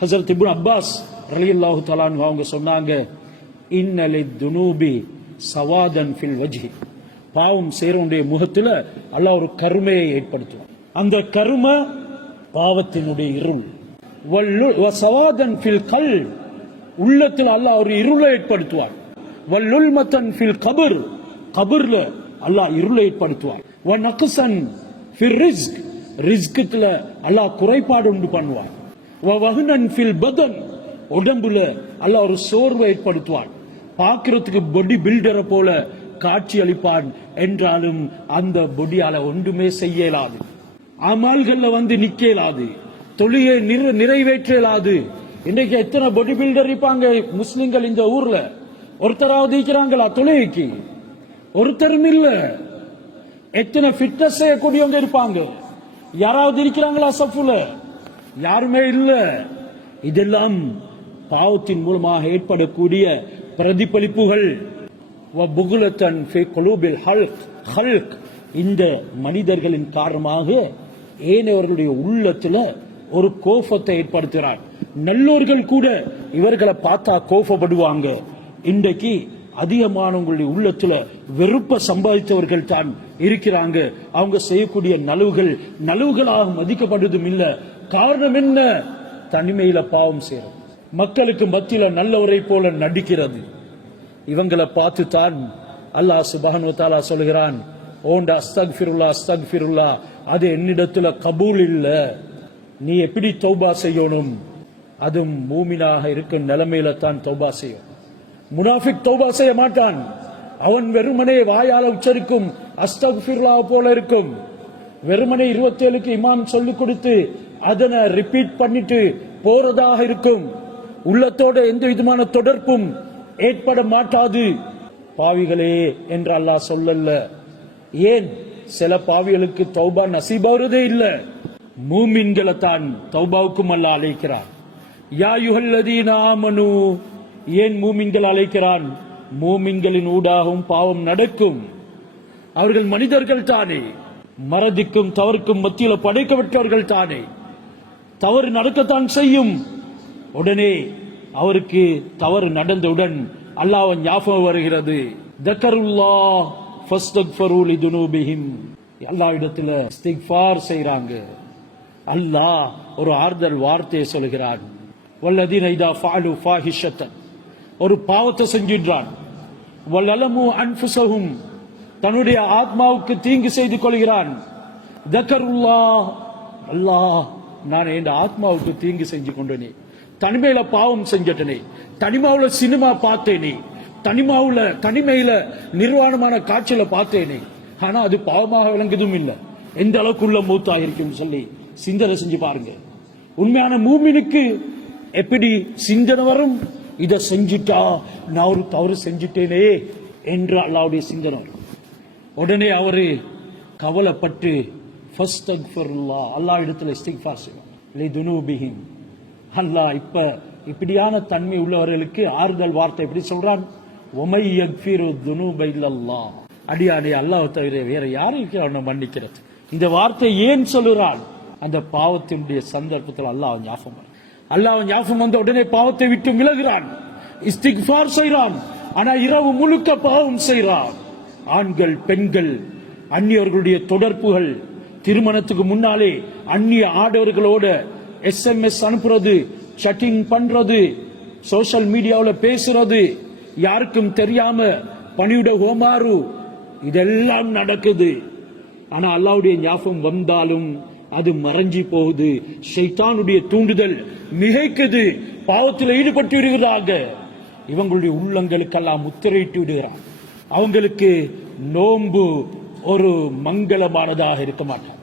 ஹஸரத் இப்னு Abbas ரலியல்லாஹு தஆலா அன்ஹு அவங்க சொன்னாங்க, இன்னலித் துனூபி சவாதன் ஃபில் வஜ்ஹி, பாவம் செய்றவனுடைய முகத்துல அல்லாஹ் ஒரு கருமையை ஏற்படுத்துவான். அந்த கருமை பாவத்தினுடைய இருள். சவாதன் ஃபில் கல், உள்ளத்தில் அல்லாஹ் ஒரு இருளை ஏற்படுத்துவான். வல்லுல்மத்தன் ஃபில் கபர், கபர்ல அல்லாஹ் இருளை ஏற்படுத்துவான். வநக்ஸன் ஃபில் ரிஸ்க், ரிஸ்குல அல்லாஹ் குறைபாடு உண்டு பண்ணுவான். வஹ்னன் ஃபில் பதன், உடம்புல அல்லாஹ் ஒரு சோர்வை ஏற்படுத்துவான். பார்க்கிறதுக்கு பொடி பில்டரை போல காட்சி அளிப்பான், என்றாலும் அந்த பொடியால ஒன்றுமே செய்ய இயலாது. அமல்கள்ல நிக்க இயலாது, தொழிலை நிறைவேற்ற இயலாது. இன்றைக்கு எத்தனை பொடி பில்டர் இருப்பாங்க முஸ்லிம்கள் இந்த ஊர்ல? ஒருத்தராவது இருக்கிறாங்களா தொழிலுக்கு? ஒருத்தரும் இல்ல. எத்தனை ஃபிட்னஸ் செய்யக்கூடியவங்க இருப்பாங்க? யாராவது இருக்கிறாங்களா சஃபுல? யாருமே இல்ல. இதெல்லாம் பாவத்தின் மூலமாக ஏற்படக்கூடிய பிரதிபலிப்புகள். இந்த மனிதர்களின் காரணமாக ஏனையவர்களுடைய உள்ளத்துல ஒரு கோபத்தை ஏற்படுத்துகிறார். நல்லோர்கள் கூட இவர்களை பார்த்தா கோபப்படுவாங்க. இன்றைக்கு அதிகமானவங்களுடைய உள்ளத்துல வெறுப்ப சம்பாதித்தவர்கள் தான் இருக்கிறாங்க. அவங்க செய்யக்கூடிய நலவுகளாக மதிக்கப்படுவதும் இல்ல. காரணம் என்ன? தனிமையில பாவம் செய்யறது, மக்களுக்கு மத்தியில நல்லவரை போல நடிக்கிறது. இவங்களை பார்த்து தான் அல்லாஹ் சுப்ஹானஹு வ தஆலா சொல்கிறான், ஓண்ட அஸ்தக்ஃபிருல்லாஹ் அஸ்தக்ஃபிருல்லாஹ், அது என்னிடத்துல கபூல் இல்ல. நீ எப்படி தௌபா செய்யணும்? அதுவும் மூமினாக இருக்கும் நிலைமையில தான் தௌபா செய்யும். முனாஃபிக் தௌபா செய்ய மாட்டான். அவன் வெறுமனே வாயால உச்சரிக்கும் அஸ்தக்ஃபிருல்லாஹ் போல இருக்கும். வெறுமனே 27க்கு இமாம் சொல்லிக் கொடுத்து அதனை ரிப்பீட் பண்ணிட்டு போறதாக இருக்கும். உள்ளத்தோட எந்த விதமான தொடர்பும் ஏற்பட மாட்டாது. பாவிகளே என்று அல்லாஹ் சொல்லல. ஏன்? சில பாவிகளுக்கு தௌபா நசீபாவதே இல்ல. மூமின்களை தான் தௌபாவுக்கும் அல்லாஹ் அழைக்கிறான். யா அய்யுஹல்லதீன ஆமனு, ஏன் மூமின்கள் அழைக்கிறான்? மூமின்களின் ஊடாகவும் பாவம் நடக்கும். அவர்கள் மனிதர்கள் தானே, மறதிக்கும் தவறுக்கும் மத்தியில படைக்கப்பட்டவர்கள் தானே. தவறு நடக்கத்தான் செய்யும். உடனே அவருக்கு தவறு நடந்தவுடன் அல்லாஹ் ஞாபகம் வருகிறது. தக்கருல்லாஹ் ஃபஸ்தக்ஃபரு லிதுனூபிஹிம், அல்லாஹ்விடத்துல இஸ்திக்ஃபார் செய்றாங்க. அல்லாஹ் ஒரு ஆறுதல் வார்த்தையை சொல்கிறான். வல்லதீன இதா ஃபஅலு ஃபாஹிஷத்தன், ஒரு பாவத்தை செஞ்சின்றான். வலலமு அன்ஃபுஸஹும், தன்னுடைய ஆத்மாவுக்கு தீங்கு செய்து கொள்கிறான். தக்கருல்லாஹ், அல்லாஹ் நான் என் ஆத்மாவுக்கு தீங்கு செஞ்சு கொண்டனே, தனிமையில பாவம் செஞ்சிட்டனே, தனிமாவுல சினிமா பார்த்தேனே, தனிமையில நிர்வாணமான காட்சியில பார்த்தேனே, ஆனா அது பாவமாக விளங்குதும் இல்ல. எந்த அளவுக்கு உள்ள மூத்தாக இருக்கும் சொல்லி சிந்தனை செஞ்சு பாருங்க. உண்மையான மூமினுக்கு எப்படி சிந்தனை வரும்? இதை செஞ்சுட்டா நான் ஒரு தவறு செஞ்சுட்டேனே என்று அல்லாஹ்வுடைய சிந்தனை வரும். உடனே அவரு கவலைப்பட்டு அல்லாஹ் இடத்துல இஸ்திக்ஃபார் செய்வார். அல்லாஹ் இப்படியான தன்மை உள்ளவர்களுக்கு ஆறுதல் வார்த்தை எப்படி சொல்றான்? அடியானே, அல்லாஹ் தவிர வேற யாருக்கு அவனை மன்னிக்கிறது? இந்த வார்த்தை ஏன் சொல்லுறான்? அந்த பாவத்தினுடைய சந்தர்ப்பத்தில் அல்லாஹ் ஞாபகம் வந்த உடனே பாவத்தை விட்டு விலகுறான், இஸ்திக்ஃபார் செய்றான். ஆனா இரவு முழுக்க பாவம் செய்றான். ஆண்கள், பெண்கள், அந்நியர்களுடைய தொடர்புகள், திருமணத்துக்கு முன்னாலே அந்நிய ஆடவர்களோட SMS அனுப்புறது, சட்டிங் பண்றது, சோசியல் மீடியாவில் பேசுறது, யாருக்கும் தெரியாம பணிவிட ஹோமாரு, இதெல்லாம் நடக்குது. ஆனா அல்லாஹ்வுடைய ஞாபகம் வந்தாலும் அது மறைஞ்சி போகுது. ஷைத்தானுடைய தூண்டுதல் மிகைக்குது. பாவத்தில் ஈடுபட்டு விடுகிறாங்க. இவங்களுடைய உள்ளங்களுக்கெல்லாம் முத்திரையிட்டு விடுகிறான். அவங்களுக்கு நோன்பு ஒரு மங்களமானதாக இருக்க மாட்டான்.